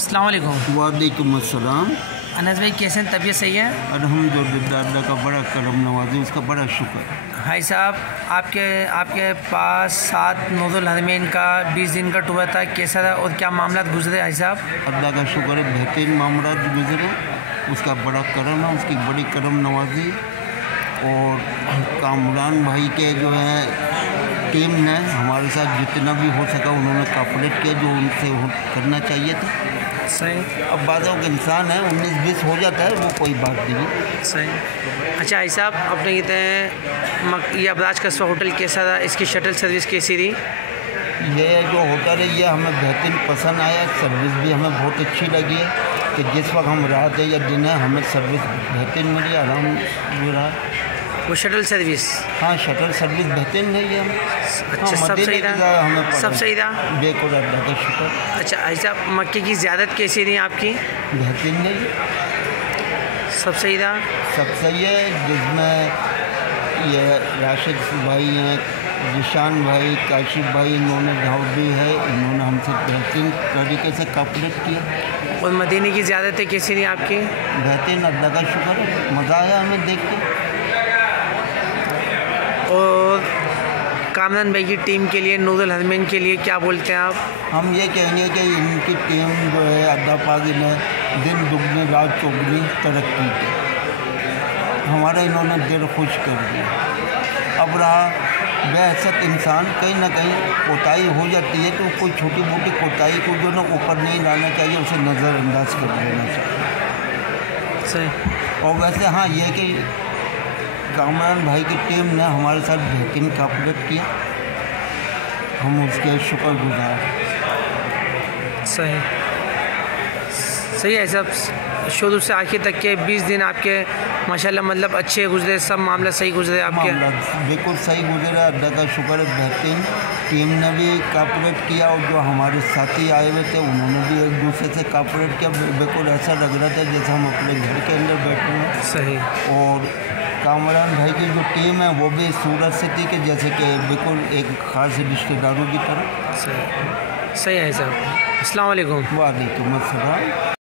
अस्सलाम वालेकुम। वालेकुम अस्सलाम। अनस भाई कैसे हैं, तबीयत सही है? अल्हम्दुलिल्लाह, अल्लाह का बड़ा करम नवाजी, उसका बड़ा शुक्र। भाई साहब आपके पास 7 नौजुल हरमैन का 20 दिन का टूर था, कैसा था और क्या मामला गुजरे भाई साहब? अल्लाह का शुक्र है, बेहतरीन मामला गुजरे, उसका बड़ा करम है, उसकी बड़ी करम नवाजी। और कामरान भाई के जो है टीम ने हमारे साथ जितना भी हो सका उन्होंने कॉपरेट किया, जो उनसे करना चाहिए था। सही। अब बातों के इंसान है, 19-20 हो जाता है, वो कोई बात नहीं। सही। अच्छा भाई साहब, अपने कहते हैं ये अबराज कस्बा होटल कैसा था, इसकी शटल सर्विस कैसी रही? ये जो होटल है ये हमें बेहतरीन पसंद आया, सर्विस भी हमें बहुत अच्छी लगी है कि जिस वक्त हम रात है या दिन है हमें सर्विस बेहतरीन मिली, आराम भी रहा। वो शटल सर्विस? हाँ, शटल सर्विस बेहतरीन है ये। अच्छा, सब सही था? हमें सब सही था? बेकुल, अल्लाह का शुक्र। अच्छा ऐसा मक्के की ज़्यादत कैसी रही आपकी? बेहतरीन है, सब सही था? सब सही है। जिसमें ये राशिद भाई हैं, जिशान भाई, काशिफ भाई, इन्होंने दाऊदी है, इन्होंने हमसे बेहतरीन तरीके से कॉपरेट किया। और मदीने की ज़्यादतें कैसी रही आपकी? बेहतरीन, अल्लाह का शुक्र है, मज़ा आया हमें देख के। और कामरान भाई की टीम के लिए, नौजुल हरमैन के लिए क्या बोलते हैं आप? हम ये कहेंगे कि इनकी टीम जो है अल्लाह पाक ने दिन दुगनी रात चौगनी तरक्की की, हमारा इन्होंने दिल खुश कर दिया। अब रहा बेहसत इंसान, कहीं ना कहीं कोताही हो जाती है, तो कोई छोटी मोटी कोताही को जो ना ऊपर नहीं लाना चाहिए, उसे नज़रअंदाज कर देना चाहिए। सही। और वैसे हाँ, ये कि कामरान भाई की टीम ने हमारे साथ बेहतरीन कॉपरेट किया, हम उसके शुक्रगुजार। सही सही है सब। शुरू से आखिर तक के 20 दिन आपके माशाल्लाह मतलब अच्छे गुजरे, सब मामला सही गुजरे आपके? बिल्कुल सही गुजरा, अल्लाह का शुक्र है, बेहतरीन। टीम ने भी कॉपरेट किया और जो हमारे साथी आए हुए थे उन्होंने भी एक दूसरे से कॉपरेट किया। बिल्कुल ऐसा लग रहा था जैसे हम अपने घर के अंदर बैठे हैं। सही। और कामरान भाई की जो टीम है वो भी सूरत सिटी के जैसे कि बिल्कुल एक ख़ास रिश्तेदारों की तरह। सही है साहब। अस्सलाम वालेकुम। वालेकुम अस्सलाम।